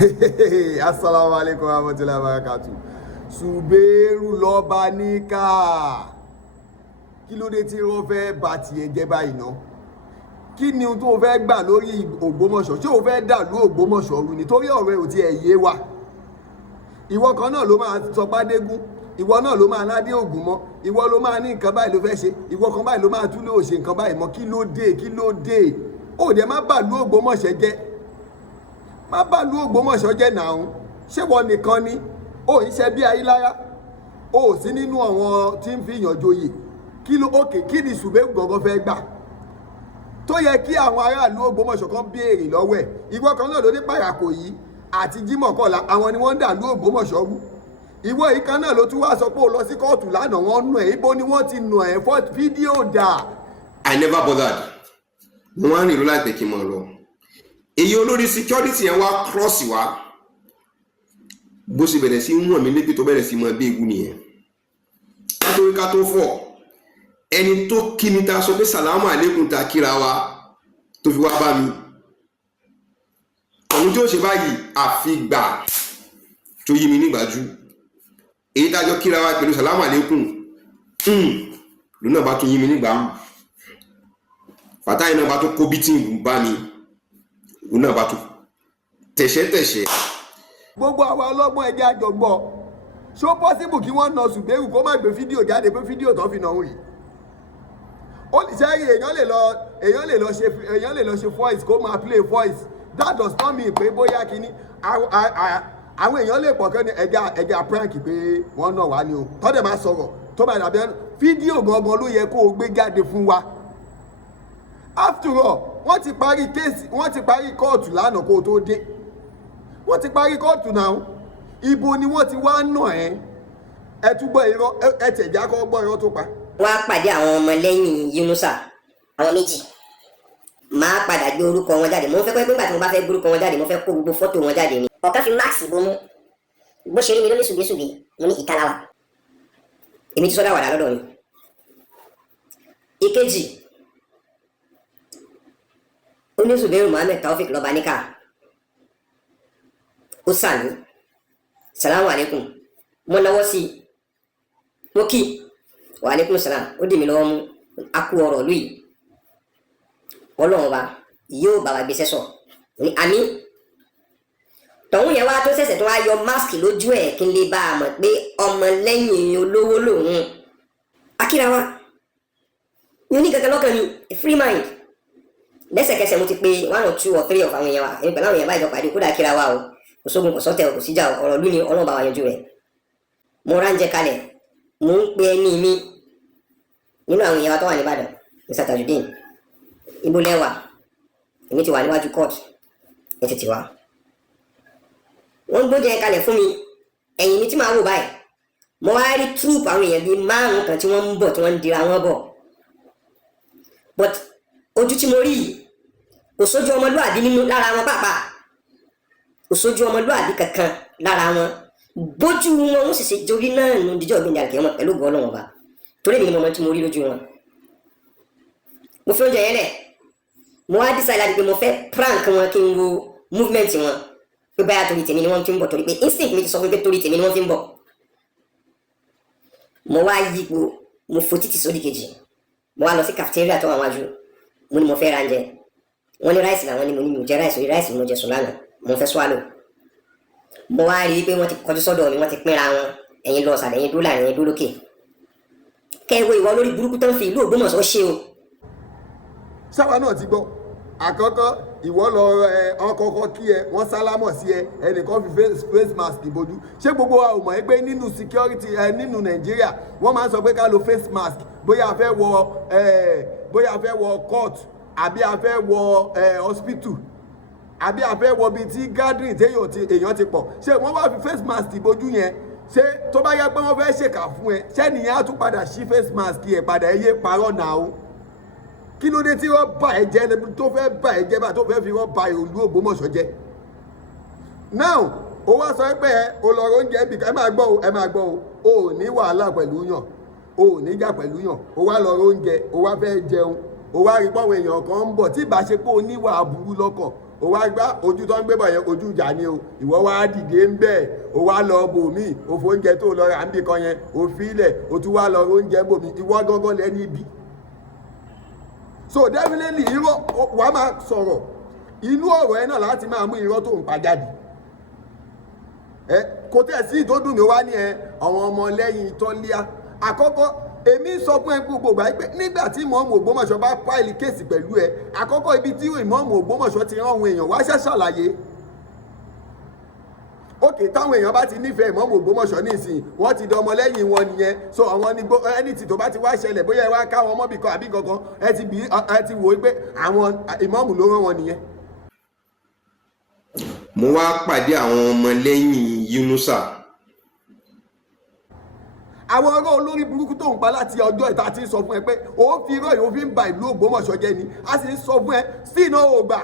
Assalamu alaikum warahmatullahi wabarakatuh. Subaru lọ́ba ní káà. Kí ló dé tí wọ́n fẹ́ bá tiẹ̀ jẹ́ báyìí ná? Kí ni tó fẹ́ gbà lórí Ògbómọ̀ṣọ́? Ṣé o fẹ́ dà lú Ògbómọ̀ṣọ́ rú nítorí ọ̀rọ̀ ẹ̀ ò tiẹ̀ yé wa? Ìwọ kan náà ló máa sọ pádégún, ìwọ náà ló máa nádé ògùn mọ́, ìwọ ló máa ní nǹkan báyìí ló fẹ́ ṣe, ìwọ kan báyìí ló máa tún lè ṣe nǹkan báyìí mọ́. Kí ló dé? Ó dẹ̀ má bà lú Ògbómọ̀ṣọ́ jẹ́. Má bà lú Ògbómọ̀ṣọ́ jẹ́ náà. Ṣé wọ́n nìkan ni? Ó ń ṣe bí Ayílára. Ó sí nínú àwọn tí ń fi yàn joyè. Kí ni Subaru gangan fẹ́ gbà? Tó yẹ kí àwọn aráàlú Ògbómọ̀ṣọ́ kan béèrè lọ́wọ́ ẹ̀. Ìwọ kan náà ló ní Pàràkò yìí àti Jímọ̀ kọ̀la àwọn ni wọ́n ń dà lú Ògbómọ̀ṣọ́ rú. Ìwọ yìí kan náà ló tún wá sọ pé ó lọ sí kóòtù lánàá wọ́n nù ẹ́. Ibo ni wọ́n ti nù ẹ́ fọ́ fídíò dà. I never bothered. Mo wá rìn lọ láìpẹ́ kí n máa lọ. Èyí olórí security yẹn wá cross wá. Bó ṣe bẹ̀rẹ̀ sí mú àmì lébi tó bẹ̀rẹ̀ sí máa bí egun nìyẹn. Nítorí ká tó fọ̀ ẹni tó kí mi ta sọ pé sàlámù àlékún ta kíra wa tó fi wá bá mi. Òun tí ó ṣe báyìí àfigbà tó yí mi nígbàjú. Èyí tájọ́ kíra wa pẹ̀lú sàlámù àlékún lónà bá tó yí mi nígbàmù. Fàtáì náà bá tó kó bítìngù bá mi. Òun náà bá tó tẹ̀ṣẹ̀tẹ̀ṣẹ̀. Gbogbo àwọn ọlọ́gbọ́n ẹgbẹ́ àjọgbọ́ ṣó pọ́sibù kí wọ́n na Subaru kó má gbé fídíò jáde pé fídíò tó fi nà ń rí. Ó lè ṣẹ́rí èèyàn lè lọ ṣe voice kó máa play voice. That does not mean pé bóyá kíní àwọn èèyàn lè pọ̀ kẹ́ ní ẹja prank pé wọ́n náà wá ní o tọ́dẹ̀ máa sọ̀rọ̀ tó máa dàbí ẹnu fídíò gangan ló yẹ kó o gbé jáde fún wa. After all wọ́n ti parí kéèsì wọ́n ti parí kóòtù lánàá kó o tó dé. Wọ́n ti parí kóòtù náà. Ibo ni wọ́n ti wá nà ẹ́. Ẹ tún gbọ́ irọ́ ẹ tẹ̀já kọ́ gbọ́ irọ́ tó pa. Wọ́n á pàdé àwọn ọmọ lẹ́yìn Yunusa àwọn méjì. Máa padà gbé orúkọ wọn jáde. Mo fẹ́ pé nígbà tí mo bá fẹ́ gbé orúkọ wọn jáde mo fẹ́ kó gbogbo fọ́tò wọn jáde ni. Ọ̀kan fi máàkì bomú. Bó ṣe rí mi ló ní ṣùgbẹ́ṣùgbẹ́ mo ní ìkalawa. Èmi ti sọ́dá wàdà lọ́dọ̀ mi. Ìkejì ó ní Subaru Muhammed Taofik lọ́ba níkà. Ó sàmì salamu alaikum mo náwó sí mo kí wa alaikum salam ó dì mí lọ́wọ́ mú akú ọ̀rọ̀ lùí Ọlọ́run ọba yóò bá wa gbé sẹ́sọ̀ ní àmì tọ̀hún yẹn wá tó ṣẹ̀ṣẹ̀ tó wá yọ máàsì lójú ẹ̀ kí n lè bá a mọ̀ pé ọmọ lẹ́yìn olówó lòun akíra wa mi ò ní kankan lọ́kàn mi free mind lẹ́sẹ̀kẹsẹ̀ mo ti pe 1 or 2 or 3 of àwọn èèyàn wa èmi pẹ̀lú àwọn èèyàn báyìí jọ pàdé kódà akíra wa o kò sógun kò sọ́tẹ̀ kò síjà ọ̀rọ̀ lú ni Ọlọ́run bá wa yanjú rẹ̀. Mo ránjẹ kalẹ̀ mo ń pe ẹni mi nínú àwọn èèyàn wa tó wà ní Ìbàdàn Mr. Tajudeen ibo lẹ́wà èmi ti wà níwájú court ẹ ti wá. Wọ́n gbóúnjẹ kalẹ̀ fún mi ẹ̀yìn mi tí màá wò báyìí mo wá rí troop àwọn èèyàn bíi 5 kan tí wọ́n ń bọ̀ tí wọ́n ń dira wọn bọ̀ but ojú tí mo rí yìí kò sójú ọmọlúwàbí nínú lára wọn pàápàá kò sójú ọmọlúwàbí kankan lára wọn bójú wọn ó sì ṣe jorí náà nù díjọ́ ọ̀gbìn ìdàgbé wọn pẹ̀lú ògùn Ọlọ́run ọba torí èmi ni mo mọ tí mo rí lójú wọn. Mo fi oúnjẹ yẹn lẹ̀ mo wá decide láti pé mo fẹ́ prank wọn kí n wo movement wọn pé báyà torí tèmi ni wọ́n fi ń bọ̀ torí pé instinct mi ti sọ fún mi pé torí tèmi ni wọ́n fi ń bọ̀. Mo wá yípo mo fo títì sódì kejì mo wá lọ sí cafeteria tó wà wájú mo ní mo fẹ́ ra oúnjẹ wọ́n ní ráìsì làwọn ní mo ní mi ò jẹ ráìsì orí ráìsì mo jẹ sùn lánàá mo fẹ́ swallow. Mo wá rí i pé wọ́n ti kọjú sọ́dọ̀ mi wọ́n ti pínra wọn ẹ̀yin lọ sàlẹ̀ ẹ̀yin dúró láàrin ẹ̀yin dúró lókè. Kẹ́wọ́ ìwọ lórí burúkú tán fi ìlú Ògbómọ̀ṣọ́ ṣe o. Sáwa náà ti gbọ́ àkọ́kọ́ ìwọ lọ ọkọ̀ọ̀kọ̀ kí ẹ wọ́n sálámọ̀ sí ẹ ẹnìkan fi face mask bojú. Ṣé gbogbo wa ò mọ̀ pé nínú security nínú Nàìjíríà wọ́n máa ń sọ pé ká lo face mask bóyá a fẹ́ wọ court àbí a fẹ́ wọ hospital àbí a fẹ́ wọ bíi tí gathering èèyàn ti pọ̀ ṣé wọ́n wá fi face mask bojú yẹn ṣé tó bá yẹ pé wọ́n fẹ́ ṣèkà fún ẹ ṣé nìyẹn á tún padà ṣí face mask ẹ padà ẹ yé parọ́ náà o. Kí ló dé tí wọ́n bá ẹ jẹ́ tó fẹ́ bá ẹ jẹ́ bá tó fẹ́ fi wọ́n ba ìlú Ògbómọ̀ṣọ́ jẹ́. Now ó wá sọ pé o lọ oúnjẹ bì ẹ máa gbọ́ o ò ní wàhálà pẹ̀lú yàn o ò ní jà pẹ̀lú yàn o wá lọ oúnjẹ o wá fẹ́ jẹun o wá rí pọ́wọ́ èèyàn kan ń bọ̀ tí ìbá ṣe pé o níwà aburú lọ́kọ̀ ó wá gbá ojú tó ń gbé bọ̀ yẹn ojú ìjà ni o ìwọ wá dìde ń bẹ̀ ó wá lọ bòmí ó fo oúnjẹ tó lọ rà ń bì kan yẹn ó filẹ̀ ó tún wá lọ oúnjẹ bòmí ìwọ gángan lẹ́ni ibi. So definitely irọ́ wàá máa sọ̀rọ̀ inú ọ̀rọ̀ ẹ náà láti máa mú irọ́ tó ń pa jáde. Kò tẹ̀ sí ìtọ́dún mi wá ní àwọn ọmọ lẹ́yìn tọ́líà àkọ́kọ́ èmi sọ fún ẹ gbogbo ìgbà pé nígbà tí ìmọ̀ọ́mù Ògbómọ̀ṣọ́ bá fáìlì kéèsì pẹ̀lú ẹ àkọ́kọ́ ibi tí ìmọ̀ọ́mù Ògbómọ̀ṣọ́ ti rán àwọn èèyàn wá ṣàlàyé. Òkè táwọn èèyàn bá ti nífẹ̀ẹ́ ìmọ̀ọ́mù Ògbómọ̀ṣọ́ nísìnyí wọ́n ti dọmọ lẹ́yìn wọn nìyẹn so àwọn ní ẹni tí tó bá ti wá ṣẹlẹ̀ bóyá ẹ wá ká wọn mọ́bì kan àbí kankan ẹ ti wò ó pé àwọn ìmọ̀ọ́mù ló rán wọn nìyẹn. Mo wá pàdé àwọn ọmọ lẹ́yìn Yunusa. Àwọn ọ̀rọ̀ olórí burúkú tó ń pa láti ọjọ́ ìta ti ń sọ fún ẹ pé ó fi irọ́ yìí ó fi ń ba ìlú Ògbómọ̀ṣọ́ jẹ́ ni a sì ń sọ fún ẹ sí iná ò gbà.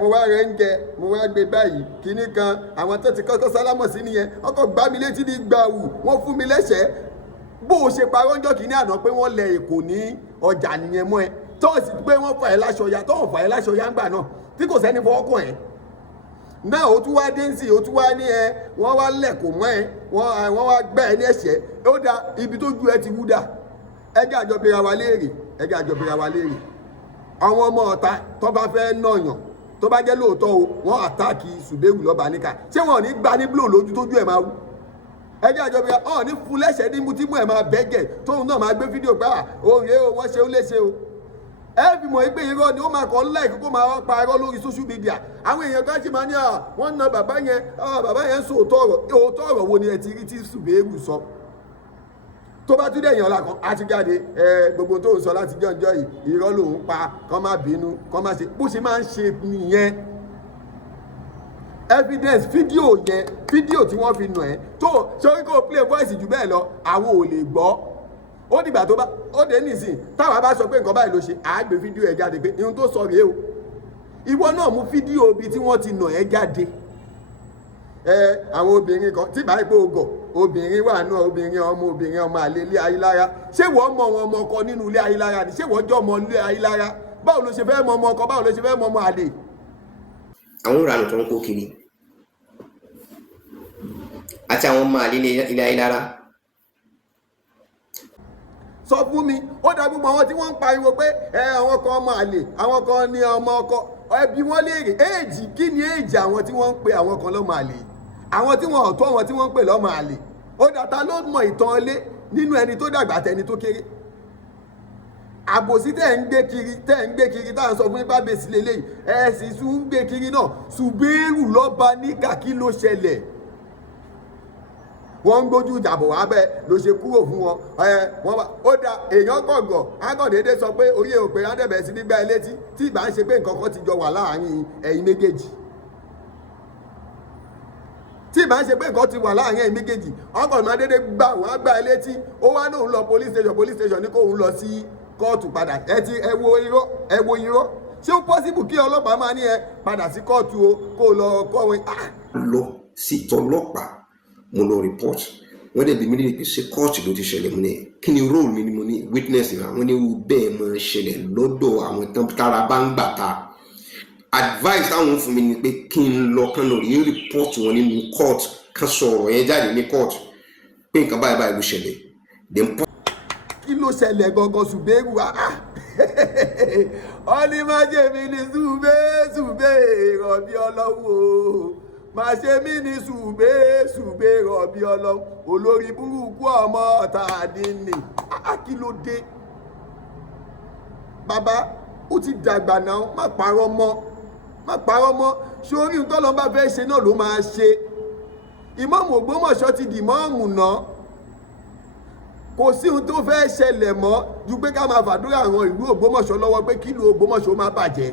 Mo wá rẹ̀ ń jẹ mo wá gbé báyìí kinní kan àwọn tó ti kọ́kọ́ sálámọ̀ sí nìyẹn ọkọ̀ gbá mi létí ní gbàù wọ́n fún mi lẹ́sẹ̀ẹ́ bó o ṣe parọ́ ọjọ́ kìíní àná pé wọ́n lẹ Èkó ní ọjà nìyẹn mọ́ ẹ tọ́ọ̀sì pé wọ́n fà ẹ́ láṣọ ya tọ́ọ̀ fà ẹ́ láṣọ ya ń gbà náà tí kò sẹ́ni fọwọ́kàn ẹ̀ náà ó tún wá dé ń sìn ó tún wá ní wọ́n wá lẹ̀kọ̀ mọ́ ẹ wọ́n wá gbẹ́ ẹ ní ẹ̀ṣẹ́ ó da ibi tó ju ẹ ti wú dà ẹjẹ́ àjọbìnrin wa léèrè ẹjẹ́ àjọbìnrin wa léèrè àwọn ọmọ ọ̀tá tó bá fẹ́ nàyàn tó bá jẹ́ lóòótọ́ o wọ́n àtáàkì Subaru lọ́ba níkà ṣé wọn ò ní gba ní blò lójú tójú ẹ̀ máa wú ẹjẹ́ àjọbìnrin ọ̀ ní fún lẹ́sẹ̀ ní mutímù ẹ̀ máa bẹ́gẹ̀ tóun náà máa gbé fídíò pé òòrè o wọ́n ṣe ó léṣe o ẹ fi mọ̀ pé irọ́ ni ó máa kọ́ láì kókó máa pa irọ́ lórí social media àwọn èèyàn kan ṣì máa ní wọ́n na bàbá yẹn sọ òótọ́ ọ̀rọ̀ wo ni ẹ ti rí tí Subaru sọ tó bá tún dẹ̀yàn ọ̀la kan á ti jáde gbogbo tó ń sọ láti jọ́njọ́ yìí irọ́ lòun pa kọ́ má bínú kọ́ má ṣe bó ṣe máa ń ṣe nìyẹn evidence fídíò tí wọ́n fi nà ẹ́ tó sórí kó play voice jù bẹ́ẹ̀ lọ àwọn ò lè gbọ́ ó dìgbà tó bá ó dé nìsín táwa bá sọ pé nǹkan báyìí ló ṣe àágbé fídíò ẹ̀ jáde pé ihun tó sọ rèé o ìwọ náà mú fídíò ibi tí wọ́n ti nà ẹ́ jáde àwọn obìnrin kan tí báyìí pé o gọ̀ obìnrin wà náà obìnrin ọmọ àlè ilé Ayílára ṣé wọ́n mọ wọn ọmọ ọkọ nínú ilé Ayílára ni ṣé wọ́n jọ ọmọ ilé Ayílára báwo ló ṣe fẹ́ mọ ọmọ ọkọ báwo ló ṣe fẹ́ mọ ọmọ àlè. Àwọn ìranù tó ń kó kiri àti àwọn ọmọ àlè ilé Ayílára. Sọ fún mi ó dàbí mọ àwọn tí wọ́n ń pariwo pé àwọn kan ọmọ àlè àwọn kan ní ọmọ ọkọ ẹbí wọn léèrè éèjì kí ni éèjì àwọn tí wọ́n ń pe àwọn kan lọ́mọ àlè àwọn tí wọ́n ọ̀tọ̀ àwọn tí wọ́n ń pè lọ́mọ àlè ó dàtà ló mọ ìtàn ilé nínú ẹni tó dàgbà àtẹni tó kéré àbòsí tẹ́ ń gbé kiri tá à ń sọ fún ipá bèsì lélẹ́yìí ẹ sì tún ń gbé kiri náà Subaru lọ́ba níkà kí ló ṣẹlẹ̀ wọ́n ń gbójú ìjàbọ̀ wá bẹ́ẹ̀ ló ṣe kúrò fún wọn wọ́n bá ó da èèyàn gọ̀gọ̀ ágọ̀dédé sọ pé orí òpè rádẹ̀bẹ̀ sí nígbà létí tí ìbá ń ṣe pé nǹkan kan ti jọ wà láàrin ẹ̀yin méjèèjì tí ìbá ń ṣe pé nǹkan ti wà láàrin ẹ̀yin méjèèjì ọkọ̀ máa dédé gbà wọ́n á gbà ẹ létí ó wá lóun lọ police station ní kóun lọ sí kóòtù padà ẹ wo irọ́ ṣé ó possible kí ọlọ́pàá máa ní ẹ padà sí kóòtù o kó lọ kọ́ wọn. lọ sí tọlọ́pàá mo lọ report wọ́n dẹ̀ bí mi níbi pé ṣé kóòtù ló ti ṣẹlẹ̀ mo ní kí ni role mi ni mo ní witness ni àwọn onírú bẹ́ẹ̀ máa ṣẹlẹ̀ lọ́dọ̀ àwọn tán tára bá ń gbà ta advice táwọn fún mi ni pé kí n lọ kán lọ rí report wọn nínú court kán sọ̀rọ̀ yẹn jáde ní court pé nǹkan báyìí ló ṣẹlẹ̀ kí ló ṣẹlẹ̀ gangan Subaru ọní má ṣe mí ní Subaru rọ̀bí ọlọ́wọ́ má ṣe mí ní Subaru rọ̀bí ọlọ́wọ́ olórí burúkú ọmọ tàdínì kí ló dé bàbá ó ti dàgbà náà má parọ́ mọ́ sórí ohun tọ́lọ́ bá fẹ́ ṣe náà ló máa ṣe ìmáàmù Ògbómọ̀ṣọ́ ti di ìmáàmù náà kò sí ohun tó fẹ́ ṣẹlẹ̀ mọ́ ju pé ká máa fàdúrà àwọn ìlú Ògbómọ̀ṣọ́ lọ́wọ́ pé kí ìlú Ògbómọ̀ṣọ́ má bàjẹ́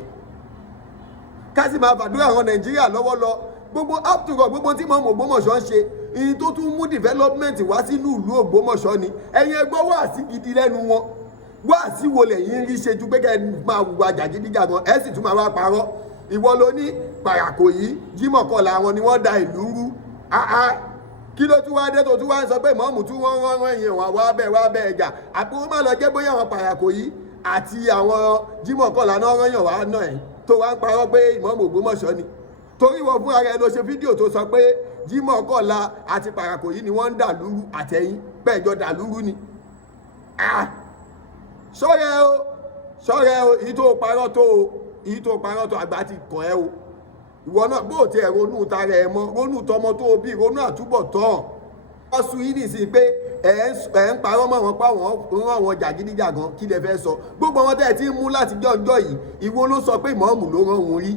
ká sì máa fàdúrà àwọn Nàìjíríà lọ́wọ́ lọ gbogbo aptugọ̀ gbogbo tí mọ̀mọ́ Ògbómọ̀ṣọ́ ń ṣe ìyí tó tún mú development wá sínú ìlú Ògbómọ̀ṣọ́ ni ẹ̀yin ẹgbọ́ wà sí gidi lẹ́nu wọn wà sí wo lẹ́yìn rí ṣe ju pé kẹ́ máa wùwà jàgídíjàgan ẹ̀ sì tún máa wá parọ́ ìwọ ló ní Pàràkò yìí Jímọ̀ kọlà àwọn ni wọ́n da ìlú rú kí ló tún wá dé tó tún wá ń sọ pé mọ́ọ̀mù tún wọ́n rán èèyàn wá bẹ́ẹ̀ ẹja àbúrò má lọ jẹ́ bóyá àwọn Pàràkò yìí àti àwọn Jímọ̀ kọ́lá náà rányàn wá náà ẹ̀ tó wá ń parọ́ pé ìmáàmù Ògbómọ̀ṣọ́ ni torí wọ́n fúnra rẹ̀ ló ṣe fídíò tó sọ pé Jímọ̀ kọ́lá àti Pàràkò yìí ni wọ́n ń dà lúrú àtẹ̀yìn pẹ́ẹ́jọ dà lúrú ni. ṣọ́rẹ́ o èyí tó parọ́ tó àgbà ti kàn ẹ́ o ìwọ náà bó tiẹ̀ ronú tara ẹ̀ mọ́ ronú tọmọ tó bí ronú àtúbọ̀tán. wọ́n sún yín nìsín pé ẹ̀ ń parọ́ mọ́ wọn pa wọ́n rán àwọn jàgídíjàgan kí lẹ fẹ́ sọ gbogbo wọn tẹ́ ẹ ti ń mú láti jọ́njọ́ yìí ìwọ ló sọ pé ìmáàmù ló rán òun rí.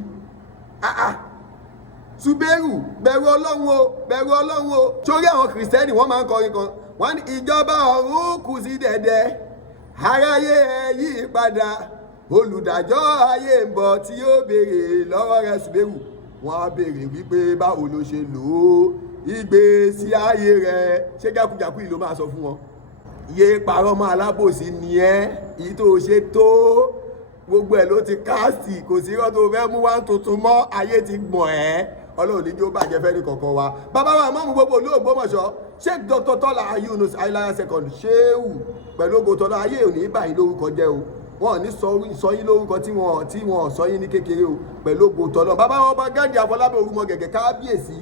Subaru bẹ̀rù Ọlọ́run o sórí àwọn kìrìsìtẹ́nì wọ́n máa ń kọrin kan wọ́n ní ìjọba ọ̀run kù sí dẹ̀dẹ̀ aráyé ẹ yí padà olùdájọ́ ayé ń bọ̀ tí yóò béèrè lọ́wọ́ rẹ̀ Subaru wọ́n á béèrè wípé báwo ló ṣe lò ó ìgbésí ayé rẹ̀ ṣé jákujàku yìí ló máa sọ fún wọn. iye parọ́ mọ́ alábòsí ni ẹ́ èyí tó ṣe tó gbogbo ẹ̀ ló ti káàsì kò sí irọ́ tó fẹ́ mú wá tuntun mọ́ ayé ti gbọ̀n ẹ́ Ọlọ́run ní jó bàjẹ́ fẹ́ ní kọ̀ọ̀kan wa. bàbá wa mọ́mú gbogbo olú Ògbómọ̀ṣọ́ Sheikh Dr. Tọ́lá Yunus Ayíláyà second ṣéwù pẹ̀lú ògo tọ́lá ayé òní báyìí lórúkọ jẹ́ o wọn ò ní sọ yín lórúkọ tí wọn sọ yín ní kékeré o pẹ̀lú ògo tọ́lá. bàbá wọn bá Gáàdì Àfọlábí Orúmọ gẹ̀gẹ̀ kábíyèsí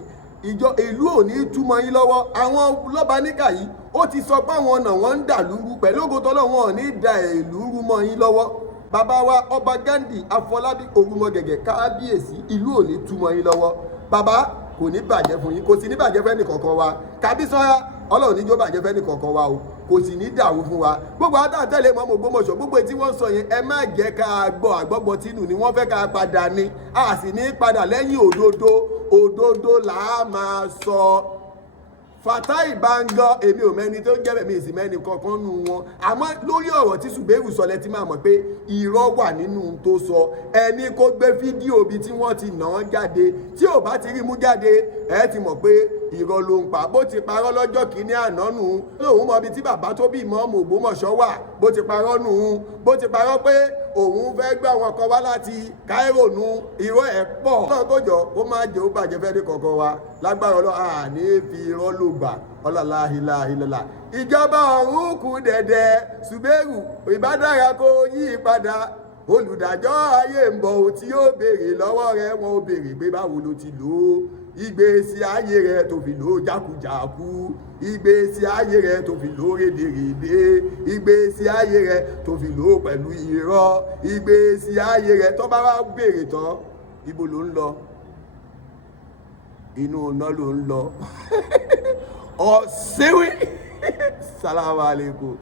ìlú ò ní túmọ̀ yín lọ́wọ́ àwọn lọ́ba níkà yìí ó ti sọ pé àwọn ọ̀nà wọn ń dà lúrú pẹ̀lú ògo tọ́lá wọn ò ní da ìlú rú mọ́ yín lọ́wọ́. bàbá wa ọba Gáàdì Àfọlábí Orúmọ gẹ̀gẹ̀ kábíyèsí ìlú ò ní túmọ̀ yín lọ́wọ́. bàbá kò ní bàjẹ́ fún yín kò sì ní bàjẹ́ fẹ́ nìkọ̀ọ̀kan wa tàbí sọ́ra Ọlọ́run níjó bàjẹ́ fẹ́ nìkọ̀ọ̀kan wa o kò sì ní dàrú fún wa gbogbo àtàtẹ̀lé mọ́mọ́ Ògbómọ̀ṣọ́ gbogbo tí wọ́n sọ yẹn ẹ má jẹ́ ká gbọ́ àgbọ́gbọ́ tínú ni wọ́n fẹ́ ká padà ní a sì ní padà lẹ́yìn òdodo là á máa sọ. Fatai Bangọ èmi ò mẹ́ni tó ń jẹ́ bẹ̀mí ìsìn mẹ́ni kankan nù wọn àmọ́ lórí ọ̀rọ̀ tí Subaru sọ lẹ́tí máa mọ̀ pé irọ́ wà nínú tó sọ ẹni kó gbé fídíò bí tí wọ́n ti nà án jáde tí ò bá ti rí mú jáde ẹ ti mọ̀ pé irọ́ ló ń pa bó ti parọ́ lọ́jọ́ kìíní àná nù lóun mọ̀ bí tí bàbá tó bí ìmáàmù Ògbómọ̀ṣọ́ wà bó ti parọ́ nù bó ti parọ́ pé òun fẹ́ gbé àwọn kan wá láti Cairo nù irọ́ ẹ̀ pọ̀ náà tó jọ kó má jẹ́ ó bàjẹ́ fẹ́ ní kọ̀ọ̀kan wa lágbára Ọlọ́run àní fi irọ́ lò gbà ọlọ́láhìláhìlá ìjọba ọ̀run kù dẹ̀dẹ̀ Subaru ìbádára kó yí padà olùdájọ́ ayé ń bọ̀ tí yóò béèrè lọ́wọ́ rẹ̀ wọn ò béèrè pé báwo ló ti lò ó ìgbésí ayé rẹ̀ tó fi lò ó jákujàku ìgbésí ayé rẹ̀ tó fi lò ó rédèrèdè ìgbésí ayé rẹ̀ tó fi lò ó pẹ̀lú irọ́ ìgbésí ayé rẹ̀ tó bá wá béèrè tán ibo ló ń lọ inú iná ló ń lọ ọ̀sẹ̀wé salamu alaikum.